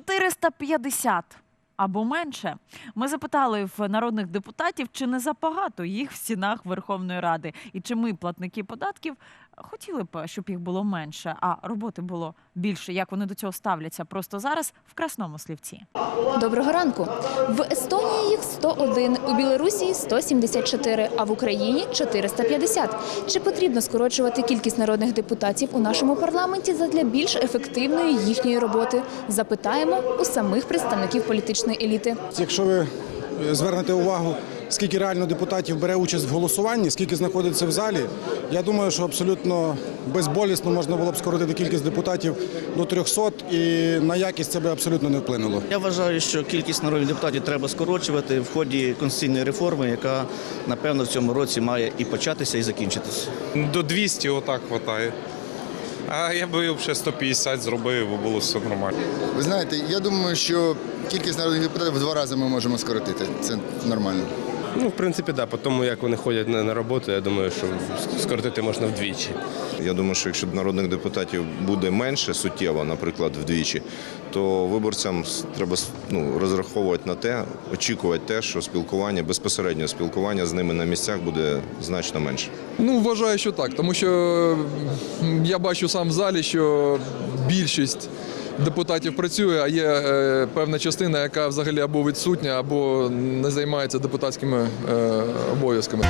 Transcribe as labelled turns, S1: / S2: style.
S1: 450 або менше. Ми запитали в народних депутатів, чи не забагато їх в стінах Верховної Ради, і чи ми, платники податків, хотіли б, щоб їх було менше, а роботи було більше. Як вони до цього ставляться? Просто зараз в красному слівці.
S2: Доброго ранку. В Естонії їх 101, у Білорусі 174, а в Україні 450. Чи потрібно скорочувати кількість народних депутатів у нашому парламенті задля більш ефективної їхньої роботи? Запитаємо у самих представників політичної еліти.
S3: Якщо ви е, звернете увагу, скільки реально депутатів бере участь в голосуванні, скільки знаходиться в залі, я думаю, що абсолютно безболісно можна було б скоротити кількість депутатів до 300 і на якість це би абсолютно не вплинуло.
S4: Я вважаю, що кількість народних депутатів треба скорочувати в ході конституційної реформи, яка напевно в цьому році має і початися, і закінчитися.
S5: До 200 отак хватає. А я би ще 150 зробив, бо було все нормально.
S6: Ви знаєте, я думаю, що кількість народних депутатів в два рази ми можемо скоротити. Це нормально.
S7: Ну, в принципі, да. По тому, як вони ходять на, роботу, я думаю, що скоротити можна вдвічі.
S8: Я думаю, що якщо народних депутатів буде менше суттєво, наприклад, вдвічі, то виборцям треба ну, розраховувати на те, очікувати те, що спілкування, безпосередньо спілкування з ними на місцях буде значно менше.
S9: Ну, вважаю, що так, тому що я бачу сам в залі, що більшість депутатів працює, а є е, певна частина, яка взагалі або відсутня, або не займається депутатськими е, обов'язками.